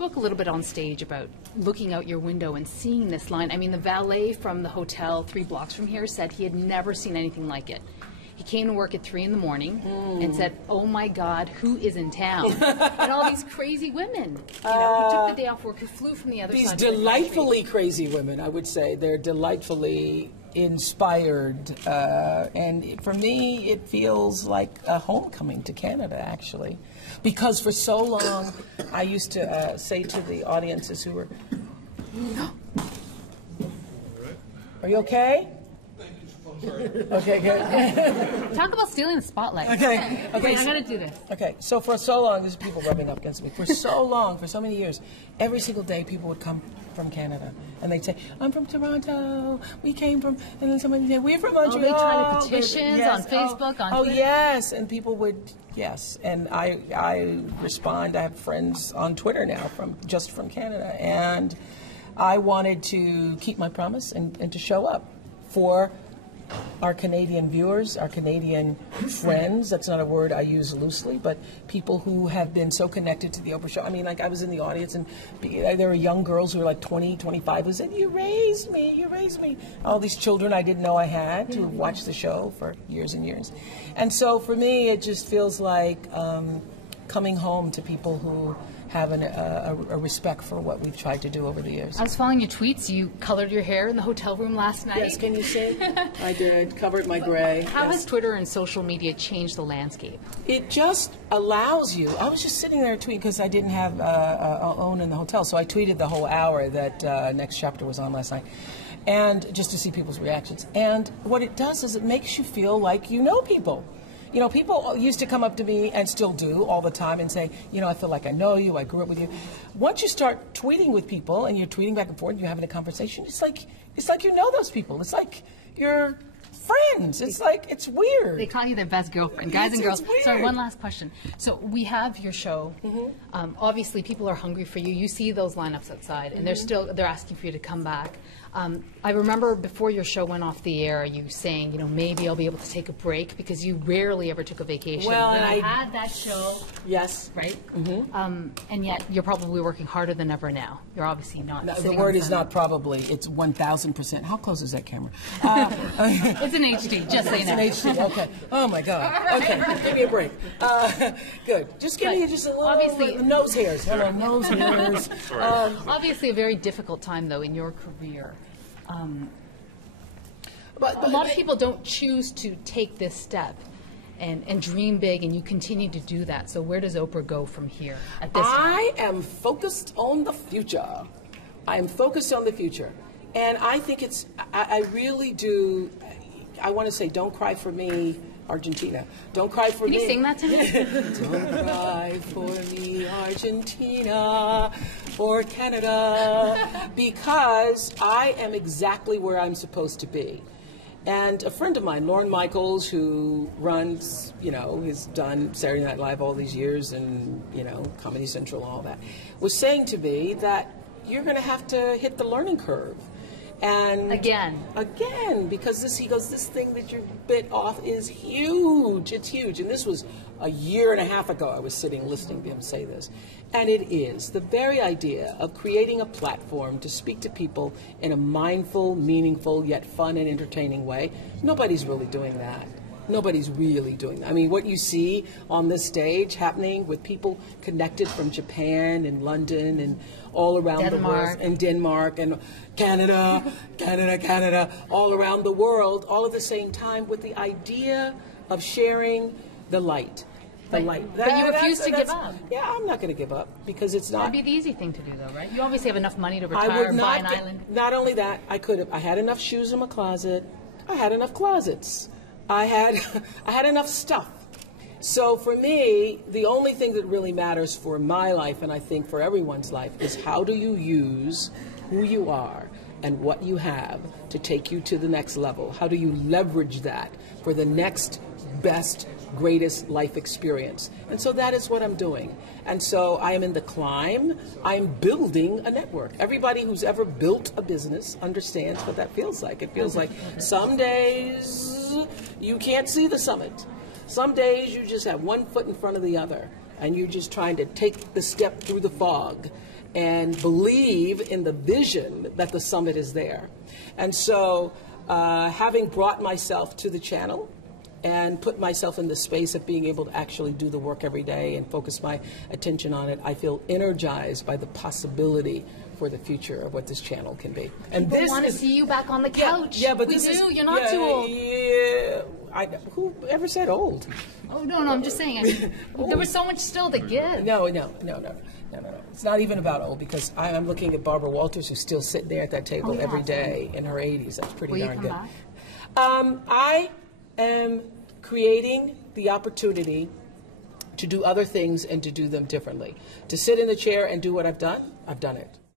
spoke a little bit on stage about looking out your window and seeing this line. I mean, the valet from the hotel 3 blocks from here said he had never seen anything like it. He came to work at 3 in the morning and said, "Oh my God, who is in town?" And all these crazy women, you know, who took the day off work, who flew from the other side. These delightfully crazy women, I would say. They're delightfully inspired. And for me, it feels like a homecoming to Canada, actually. Because for so long, I used to say to the audiences who were, "Are you okay?" Okay, good. Talk about stealing the spotlight. Okay. Wait, I gotta do this. Okay, so for so long, there's people rubbing up against me. For so long, for so many years, every single day people would come from Canada. And they'd say, "I'm from Toronto, we came from," and then somebody would say, "We're from Montreal." Oh, they try to petitions on Facebook, on Twitter. Oh, yes, and people would, yes. And I respond, I have friends on Twitter now just from Canada. And I wanted to keep my promise and to show up for our Canadian viewers, our Canadian friends. That's not a word I use loosely, but people who have been so connected to the Oprah show. I mean, like I was in the audience and there were young girls who were like 20, 25 who said, you raised me. All these children I didn't know I had to watch the show for years and years. And so for me, it just feels like coming home to people who have a respect for what we've tried to do over the years. I was following your tweets. You colored your hair in the hotel room last night. Yes, can you see? I did. Covered my gray. How yes. has Twitter and social media changed the landscape? It just allows you. I was just sitting there tweeting because I didn't have OWN in the hotel, so I tweeted the whole hour that Next Chapter was on last night, and just to see people's reactions. And what it does is it makes you feel like you know people. You know, people used to come up to me, and still do all the time, and say, you know, I feel like I know you, I grew up with you. Once you start tweeting with people, and you're tweeting back and forth, and you're having a conversation, it's like you know those people. It's like you're friends. It's like, it's weird. They call you their best girlfriend, guys and girls. It's weird. Sorry, one last question. So we have your show. Obviously, people are hungry for you. You see those lineups outside, and they're asking for you to come back. I remember before your show went off the air, you saying, you know, maybe I'll be able to take a break because you rarely ever took a vacation. Well, when and I had that show. Yes. Right? And yet you're probably working harder than ever now. You're obviously not. No, the word is not probably. It's 1,000%. How close is that camera? It's an HD, just so you know. It's an HD, okay. Oh, my God. Okay, give me a break. Good. Just give me just a little obviously, nose hairs. Hello, nose hairs. Obviously a very difficult time, though, in your career. But a lot of people don't choose to take this step and dream big, and you continue to do that. So where does Oprah go from here at this time? I am focused on the future. I am focused on the future. And I think I really do, I want to say, don't cry for me, Argentina. Don't cry for me. Can you sing that to me? Don't cry for me, Argentina, or Canada, because I am exactly where I'm supposed to be. And a friend of mine, Lorne Michaels, who runs, you know, has done Saturday Night Live all these years and, you know, Comedy Central and all that, was saying to me that you're going to have to hit the learning curve. And again, because he goes, this thing that you bit off is huge. It's huge. And this was a year and a half ago. I was sitting listening to him say this. And it is the very idea of creating a platform to speak to people in a mindful, meaningful, yet fun and entertaining way. Nobody's really doing that. Nobody's really doing that. I mean, what you see on this stage happening with people connected from Japan and London and all around the world, and Denmark and Canada, all around the world, all at the same time with the idea of sharing the light. But you refuse to give up. Yeah, I'm not going to give up because it's not. That'd be the easy thing to do, though, right? You obviously have enough money to retire and buy an island. Not only that, I had enough shoes in my closet. I had enough closets. I had enough stuff. So for me, the only thing that really matters for my life, and I think for everyone's life, is how do you use who you are and what you have to take you to the next level? How do you leverage that for the next best, greatest life experience? And so that is what I'm doing. And so I am in the climb. I'm building a network. Everybody who's ever built a business understands what that feels like. It feels like some days you can't see the summit. Some days you just have one foot in front of the other, and you're just trying to take the step through the fog. and believe in the vision that the summit is there. And so having brought myself to the channel and put myself in the space of being able to actually do the work every day and focus my attention on it, I feel energized by the possibility for the future of what this channel can be. And People this want to see you back on the couch. Yeah, but we this do. is, You're not too old. Yeah, who ever said old? Oh no, I'm just saying. I mean, there was so much still to give. No. It's not even about old, because I'm looking at Barbara Walters, who's still sitting there at that table every day in her 80s. That's pretty Will you darn come good. back? I am creating the opportunity to do other things and to do them differently. To sit in the chair and do what I've done it.